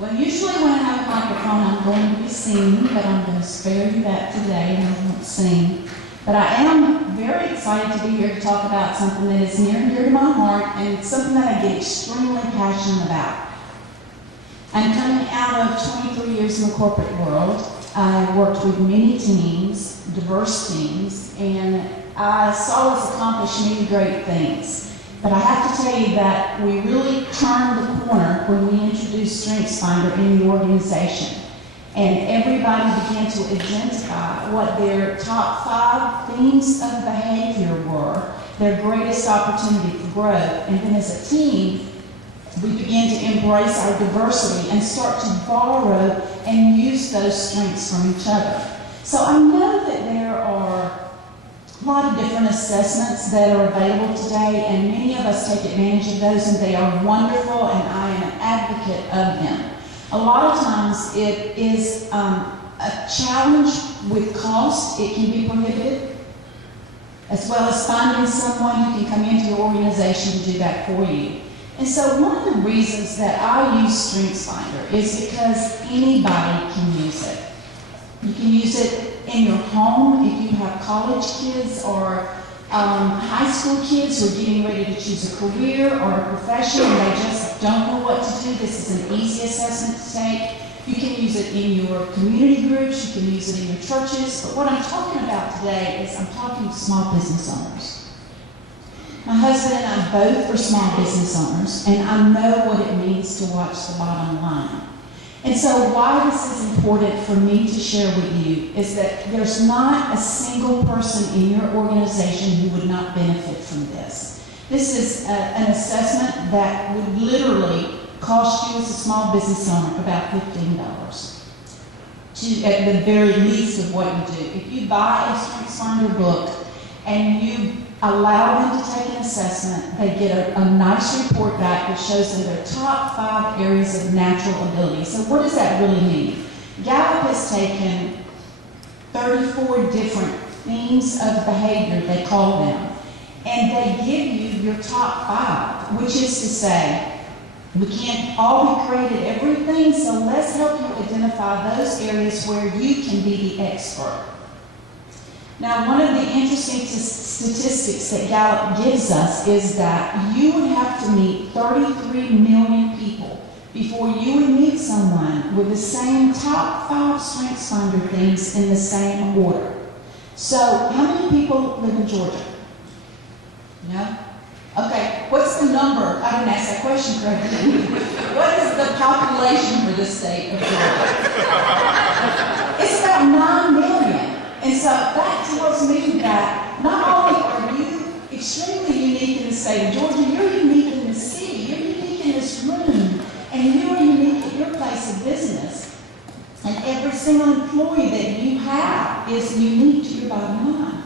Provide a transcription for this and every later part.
Well, usually when I have a microphone, I'm going to be singing, but I'm going to spare you that today, and I won't sing. But I am very excited to be here to talk about something that is near and dear to my heart, and it's something that I get extremely passionate about. I'm coming out of 23 years in the corporate world. I worked with many teams, diverse teams, and I saw us accomplish many great things. But I have to tell you that we really turned the corner when we introduced StrengthsFinder in the organization. And everybody began to identify what their top 5 themes of behavior were, their greatest opportunity for growth. And then as a team, we began to embrace our diversity and start to borrow and use those strengths from each other. So I know that there are a lot of different assessments that are available today, and many of us take advantage of those, and they are wonderful, and I am an advocate of them. A lot of times it is a challenge with cost. It can be prohibitive, as well as finding someone who can come into your organization to do that for you. And so one of the reasons that I use StrengthsFinder is because anybody can use it. You can use it in your home if you have college kids or high school kids who are getting ready to choose a career or a profession and they just don't know what to do. This is an easy assessment to take. You can use it in your community groups, you can use it in your churches, but what I'm talking about today is I'm talking to small business owners. My husband and I both are small business owners, and I know what it means to watch the bottom line. And so why this is important for me to share with you is that there's not a single person in your organization who would not benefit from this. This is an assessment that would literally cost you as a small business owner about $15 at the very least of what you do. If you buy a StrengthsFinder book and you allow them to take an assessment, they get a nice report back that shows them their top 5 areas of natural ability. So what does that really mean? Gallup has taken 34 different themes of behavior, they call them, and they give you your top 5, which is to say, we can't all be great at everything, so let's help you identify those areas where you can be the expert. Now, one of the interesting statistics that Gallup gives us is that you would have to meet 33 million people before you would meet someone with the same top 5 StrengthsFinder things in the same order. So, how many people live in Georgia? No? Okay, what's the number? I didn't ask that question correctly. What is the population for the state of Georgia? It's about 9 million. And so that tells me that not only are you extremely unique in the state of Georgia, you're unique in the city, you're unique in this room, and you are unique at your place of business. And every single employee that you have is unique to your bottom line.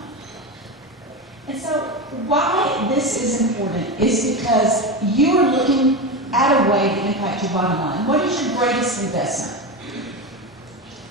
And so why this is important is because you are looking at a way to impact your bottom line. What is your greatest investment?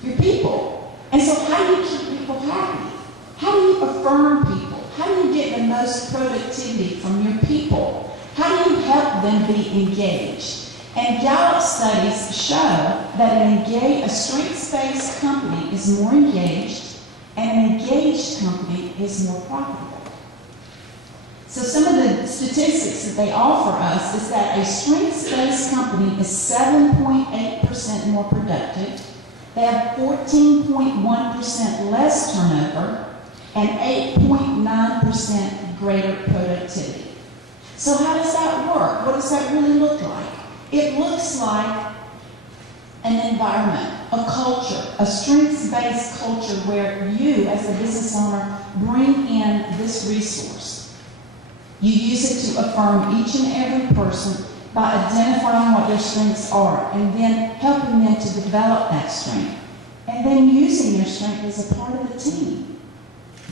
Your people. And so how do you keep people happy? How do you affirm people? How do you get the most productivity from your people? How do you help them be engaged? And Gallup studies show that a strengths-based company is more engaged, and an engaged company is more profitable. So some of the statistics that they offer us is that a strengths-based company is 7.8% more productive. They have 14.1% less turnover and 8.9% greater productivity. So how does that work? What does that really look like? It looks like an environment, a culture, a strengths-based culture where you, as a business owner, bring in this resource. You use it to affirm each and every person by identifying what their strengths are and then helping them to develop that strength. And then using their strength as a part of the team.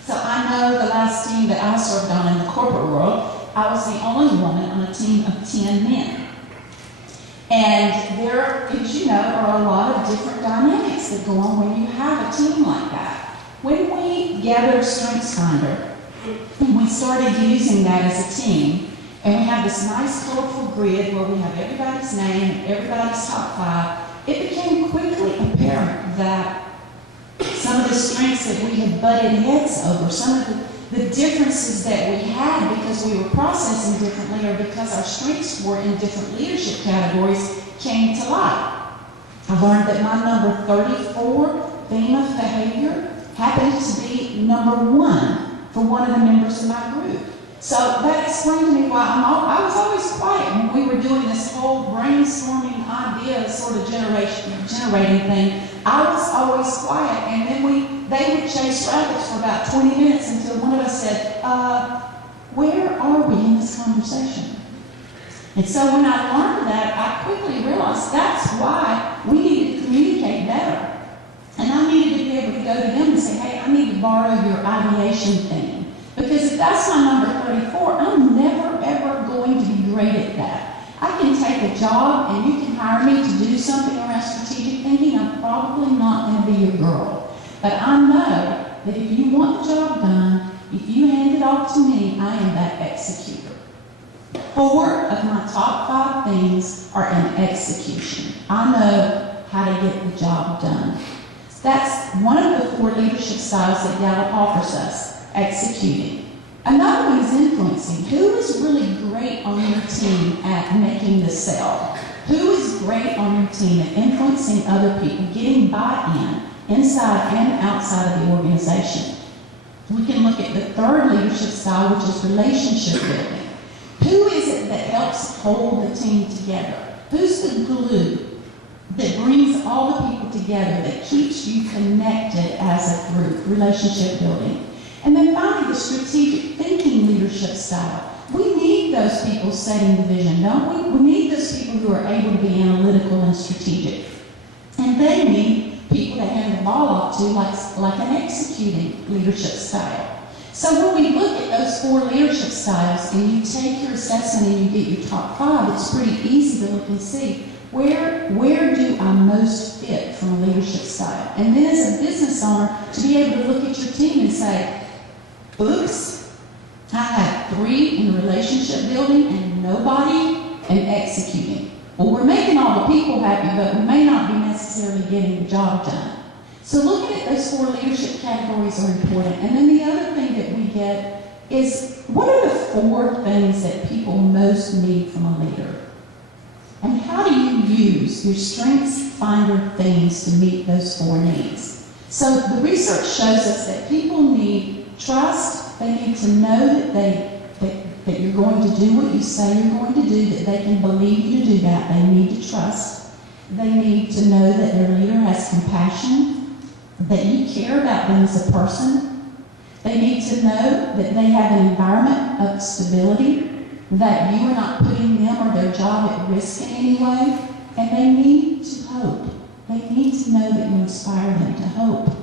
So I know the last team that I served on in the corporate world, I was the only woman on a team of 10 men. And there, as you know, are a lot of different dynamics that go on when you have a team like that. When we gathered StrengthsFinder, and we started using that as a team, and we have this nice colorful grid where we have everybody's name, everybody's top 5, it became quickly apparent that some of the strengths that we had butted heads over, some of the differences that we had because we were processing differently or because our strengths were in different leadership categories came to light. I learned that my number 34 theme of behavior happened to be number 1 for one of the members of my group. So that explained to me why I was always quiet when we were doing this whole brainstorming idea sort of generating thing. I was always quiet, and then they would chase rabbits for about 20 minutes until one of us said, where are we in this conversation? And so when I learned that, I quickly realized that's why we needed to communicate better. And I needed to be able to go to them and say, hey, I need to borrow your ideation thing. Because if that's my number 34, I'm never, ever going to be great at that. I can take a job and you can hire me to do something around strategic thinking. I'm probably not going to be your girl. But I know that if you want the job done, if you hand it off to me, I am that executor. 4 of my top 5 things are in execution. I know how to get the job done. That's one of the 4 leadership styles that Gallup offers us, executing. Another one is influencing. Who is really great on your team at making the sale? Who is great on your team at influencing other people, getting buy-in inside and outside of the organization? We can look at the 3rd leadership style, which is relationship building. Who is it that helps hold the team together? Who's the glue that brings all the people together, that keeps you connected as a group? Relationship building. And then finally, the strategic thinking leadership style. We need those people setting the vision, don't we? We need those people who are able to be analytical and strategic. And they need people to hand the ball off to like an executing leadership style. So when we look at those 4 leadership styles and you take your assessment and you get your top 5, it's pretty easy to look and see where do I most fit from a leadership style. And then as a business owner, to be able to look at your team and say, oops, I have 3 in relationship building and nobody in executing. Well, we're making all the people happy, but we may not be necessarily getting the job done. So looking at those 4 leadership categories are important. And then the other thing that we get is, what are the 4 things that people most need from a leader? And how do you use your Strengths Finder things to meet those 4 needs? So the research shows us that people need trust. They need to know that you're going to do what you say you're going to do, that they can believe you to do that. They need to trust. They need to know that their leader has compassion, that you care about them as a person. They need to know that they have an environment of stability, that you are not putting them or their job at risk in any way. And they need to hope. They need to know that you inspire them to hope.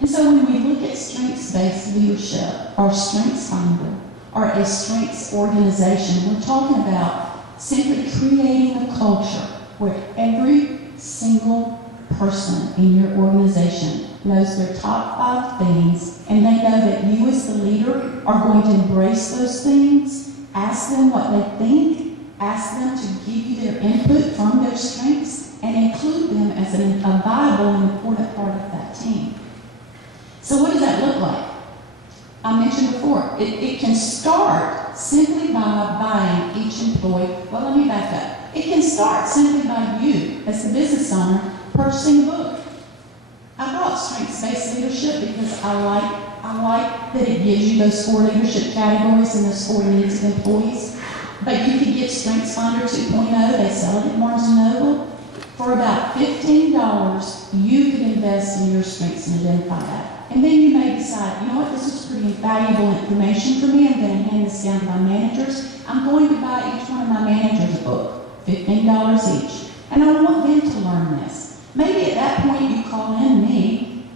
And so when we look at strengths-based leadership, or Strengths Finder, or a strengths organization, we're talking about simply creating a culture where every single person in your organization knows their top 5 things, and they know that you as the leader are going to embrace those things, ask them what they think, ask them to give you their input from their strengths, and include them as a viable and important part of that team. So what does that look like? I mentioned before, it can start simply by buying each employee. Well, let me back up. It can start simply by you, as the business owner, purchasing a book. I bought Strengths-Based Leadership because I like that it gives you those 4 leadership categories and those 4 needs of employees. But you can get Strengths Finder 2.0. They sell it at Barnes & Noble. For about $15, you could invest in your strengths and identify that. And then you may decide, you know what, this is pretty valuable information for me. I'm going to hand this down to my managers. I'm going to buy each one of my managers a book, $15 each. And I want them to learn this. Maybe at that point you call in me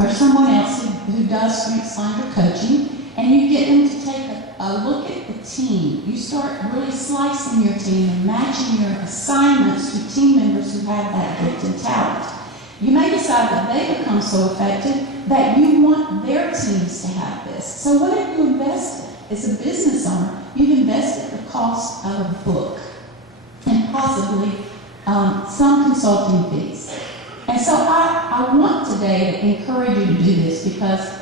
or someone else who does Strengths Finder coaching, and you get them to take a look at the team. You start really slicing your team and matching your assignments to team members who have that gift and talent. You may decide that they become so effective that you want their teams to have this. So what have you invested? As a business owner, you've invested the cost of a book and possibly some consulting fees. And so I want today to encourage you to do this because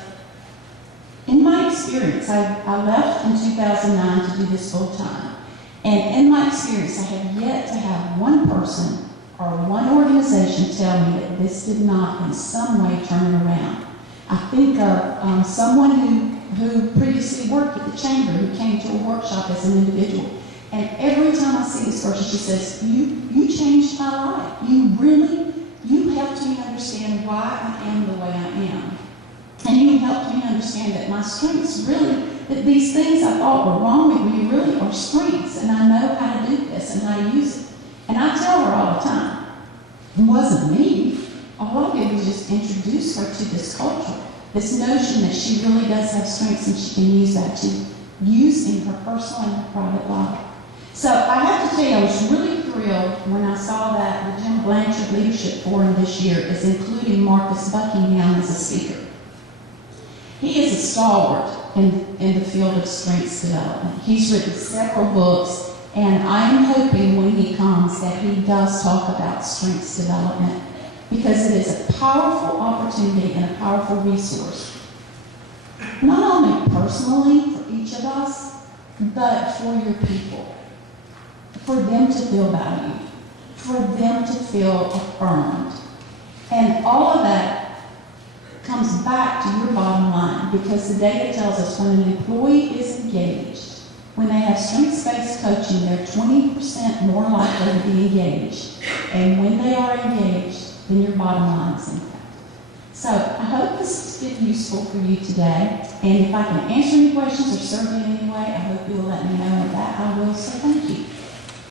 in my experience, I left in 2009 to do this full time. And in my experience, I have yet to have one person or one organization tell me that this did not in some way turn it around. I think of someone who previously worked at the chamber, who came to a workshop as an individual. And every time I see this person, she says, you changed my life. You helped me understand why I am the way I am. And you helped me understand that my strengths really, that these things I thought were wrong with me really are strengths, and I know how to do this and how to use it. And I tell her all the time, it wasn't me. All I did was just introduce her to this culture, this notion that she really does have strengths and she can use that to use in her personal and her private life. So I have to tell you, I was really thrilled when I saw that the Jim Blanchard Leadership Forum this year is including Marcus Buckingham as a speaker. He is a stalwart in the field of strengths development. He's written several books, and I'm hoping when he comes that he does talk about strengths development because it is a powerful opportunity and a powerful resource, not only personally for each of us, but for your people. For them to feel valued, for them to feel affirmed. And all of that comes back to your bottom line because the data tells us when an employee is engaged, when they have strengths-based coaching, they're 20% more likely to be engaged. And when they are engaged, then your bottom line is impacted. So I hope this has been useful for you today. And if I can answer any questions or serve you in any way, I hope you will let me know. And with that, I will say thank you.